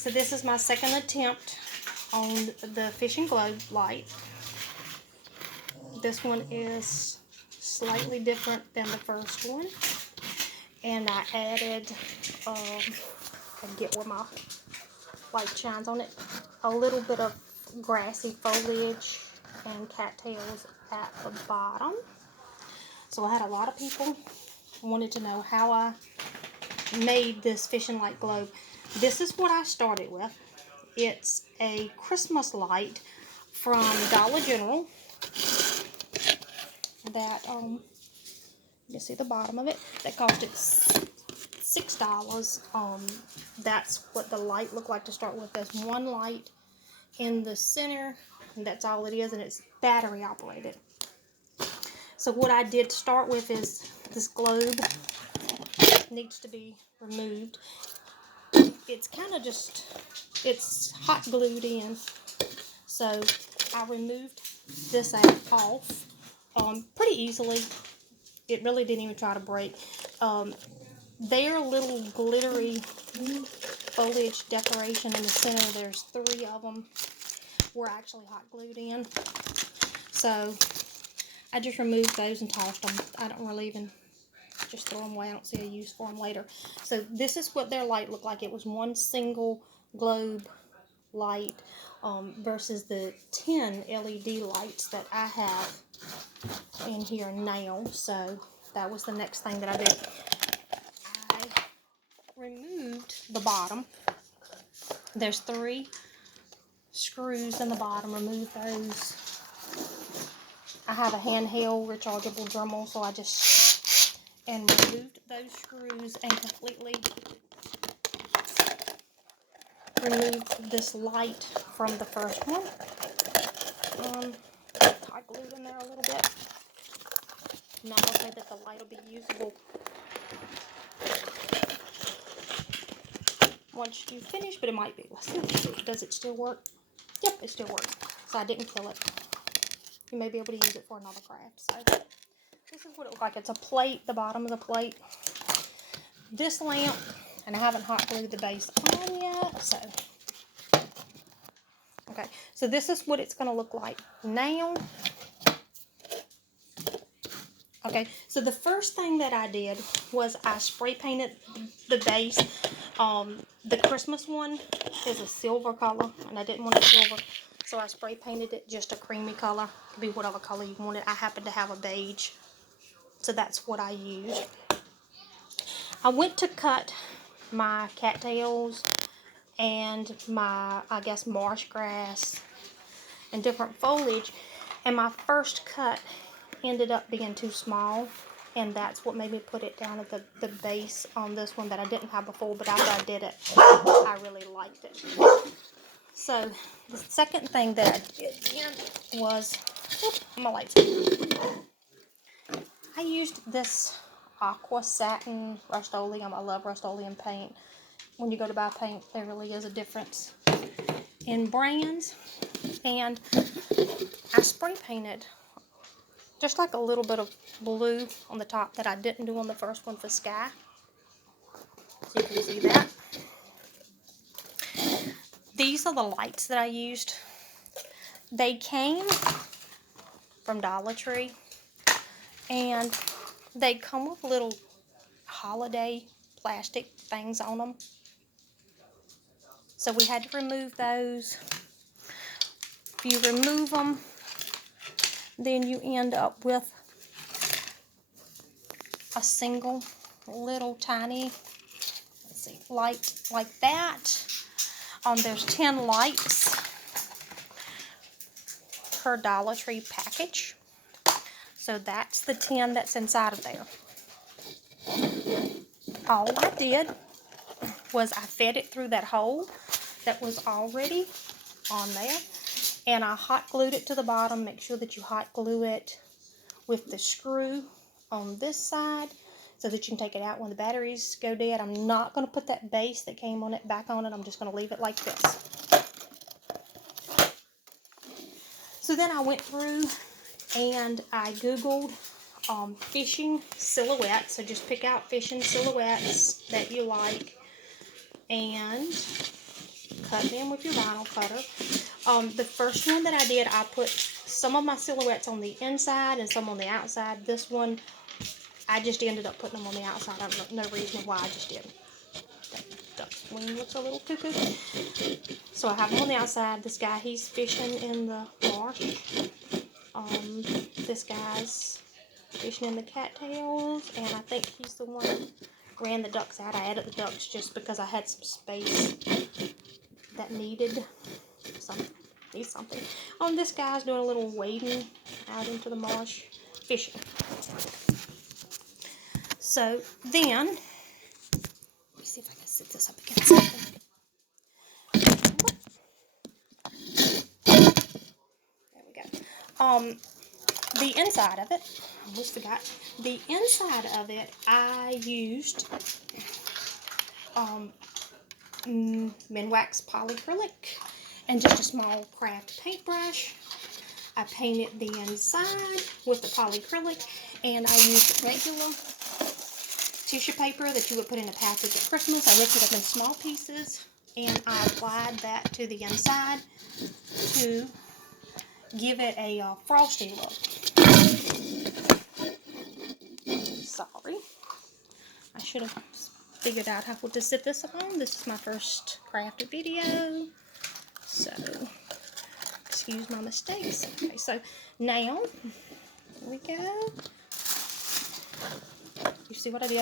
So this is my second attempt on the fishing globe light. This one is slightly different than the first one. And I added, and get where my light shines on it, a little bit of grassy foliage and cattails at the bottom. So I had a lot of people wanted to know how I made this fishing light globe. This is what I started with. It's a Christmas light from Dollar General that you see the bottom of it, that cost it $6. That's what the light looked like to start with. There's one light in the center, and that's all it is, and it's battery operated. So what I did to start with is this globe needs to be removed. It's kind of just, it's hot glued in. So I removed this off pretty easily. It really didn't even try to break. Their little glittery foliage decoration in the center, there's 3 of them, were actually hot glued in. So I just removed those and tossed them. I don't really even just throw them away. I don't see a use for them later. So this is what their light looked like. It was one single globe light versus the 10 LED lights that I have in here now. So that was the next thing that I did. I removed the bottom. There's 3 screws in the bottom. Remove those. I have a handheld rechargeable Dremel, so I just removed those screws and completely removed this light from the first one. I glued in there a little bit. I'm not going to say that the light will be usable once you finish, but it might be. Let's see. Does it still work? Yep, it still works. So I didn't kill it. You may be able to use it for another craft. So this is what it looks like. It's a plate, the bottom of the plate. This lamp, and I haven't hot glued the base on yet, so. Okay, so this is what it's going to look like now. Okay, so the first thing that I did was I spray painted the base. The Christmas one is a silver color, and I didn't want it silver, so I spray painted it just a creamy color. It could be whatever color you wanted. I happen to have a beige, so that's what I used. I went to cut my cattails and my, I guess, marsh grass and different foliage, and my first cut ended up being too small, and that's what made me put it down at the base on this one that I didn't have before, but after I did it, I really liked it. So the second thing that I did here was, my lights. I used this aqua satin Rust-Oleum. I love Rust-Oleum paint. When you go to buy paint, there really is a difference in brands, and I spray painted just like a little bit of blue on the top that I didn't do on the first one for sky. So you can see that. These are the lights that I used. They came from Dollar Tree, and they come with little holiday plastic things on them. So we had to remove those. If you remove them, then you end up with a single little tiny, let's see, light like that. There's 10 lights per Dollar Tree package. So that's the 10 that's inside of there. All I did was I fed it through that hole that was already on there, and I hot glued it to the bottom. Make sure that you hot glue it with the screw on this side so that you can take it out when the batteries go dead. I'm not going to put that base that came on it back on it. I'm just going to leave it like this. So then I went through and I Googled fishing silhouettes. So just pick out fishing silhouettes that you like, and cut them with your vinyl cutter. The first one that I did, I put some of my silhouettes on the inside and some on the outside. This one, I just ended up putting them on the outside. I don't know no reason why, I just did. The wing looks a little cuckoo. So I have them on the outside. This guy, he's fishing in the marsh. This guy's fishing in the cattails, and I think he's the one that ran the ducks out. I added the ducks just because I had some space that needed something. This guy's doing a little wading out into the marsh, fishing. So then, let me see if I can sit this up against something. There we go. The inside of it, I almost forgot. The inside of it, I used Minwax polyacrylic and just a small craft paintbrush. I painted the inside with the polyacrylic, and I used regular tissue paper that you would put in a package at Christmas. I ripped it up in small pieces, and I applied that to the inside to give it a frosty look. Sorry. I should have figured out how to set this up on. This is my first crafted video, so excuse my mistakes. Okay, so now, here we go. You see what I did?